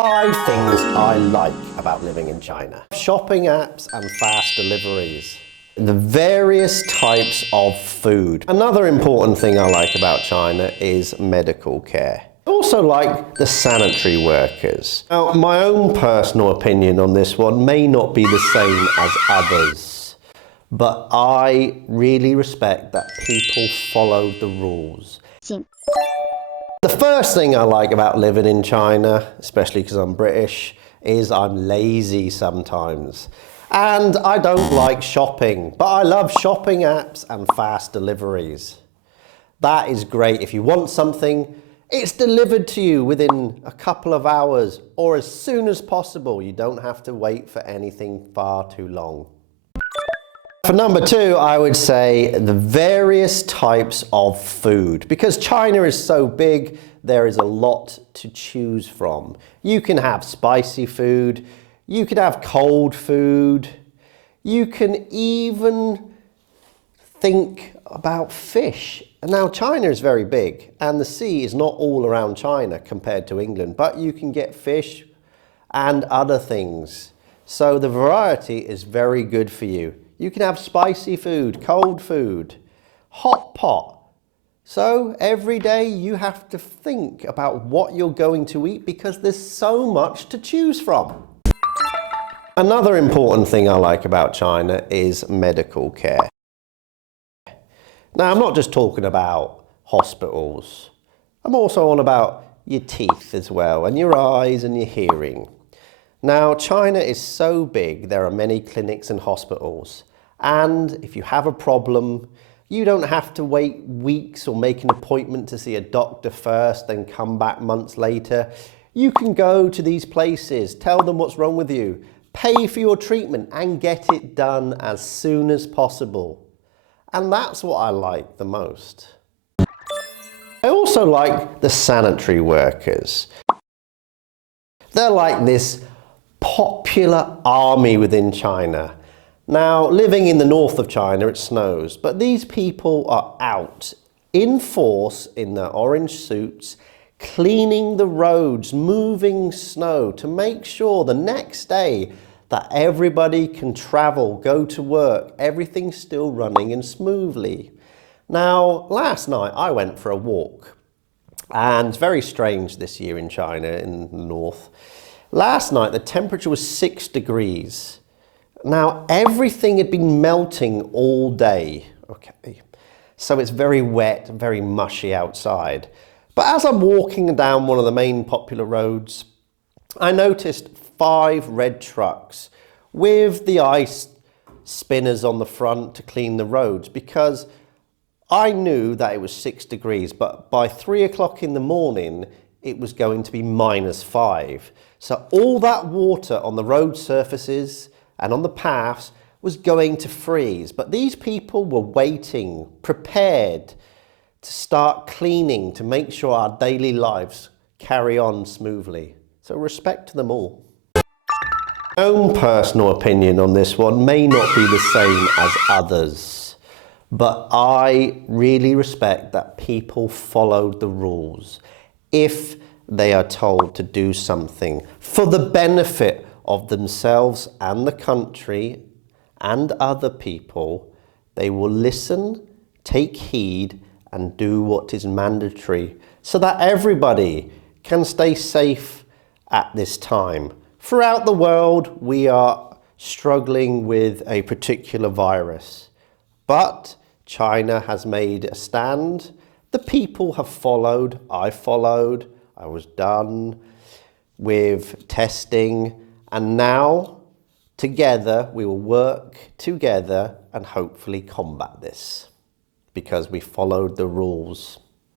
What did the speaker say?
5 things I like about living in China. Shopping apps and fast deliveries. The various types of food. Another important thing I like about China is medical care. I also like the sanitary workers. Now, my own personal opinion on this one may not be the same as others, but I really respect that people follow the rules. The first thing I like about living in China, especially because I'm British, is I'm lazy sometimes. And I don't like shopping, but I love shopping apps and fast deliveries. That is great. If you want something, it's delivered to you within a couple of hours or as soon as possible. You don't have to wait for anything far too long. For number 2, I would say the various types of food. Because China is so big, there is a lot to choose from. You can have spicy food, you can have cold food, you can even think about fish. And now China is very big and the sea is not all around China compared to England, but you can get fish and other things. So the variety is very good for you. You can have spicy food, cold food, hot pot. So every day you have to think about what you're going to eat because there's so much to choose from. Another important thing I like about China is medical care. Now, I'm not just talking about hospitals. I'm also on about your teeth as well, and your eyes and your hearing. Now, China is so big, there are many clinics and hospitals. And if you have a problem, you don't have to wait weeks or make an appointment to see a doctor first, then come back months later. You can go to these places, tell them what's wrong with you, pay for your treatment and get it done as soon as possible. And that's what I like the most. I also like the sanitary workers. They're like this popular army within China. Now, living in the north of China, it snows, but these people are out in force in their orange suits, cleaning the roads, moving snow to make sure the next day that everybody can travel, go to work, everything's still running and smoothly. Now, last night I went for a walk, and it's very strange this year in China, in the north. Last night the temperature was 6 degrees. Now, everything had been melting all day, okay? So it's very wet, very mushy outside. But as I'm walking down one of the main popular roads, I noticed 5 red trucks with the ice spinners on the front to clean the roads because I knew that it was 6 degrees, but by 3 o'clock in the morning, it was going to be -5. So all that water on the road surfaces and on the paths was going to freeze. But these people were waiting, prepared to start cleaning to make sure our daily lives carry on smoothly. So respect to them all. My own personal opinion on this one may not be the same as others, but I really respect that people followed the rules if they are told to do something for the benefit of themselves and the country and other people. They will listen, take heed and do what is mandatory so that everybody can stay safe at this time. Throughout the world, we are struggling with a particular virus, but China has made a stand. The people have followed, I followed, I was done with testing, and now together we will work together and hopefully combat this because we followed the rules.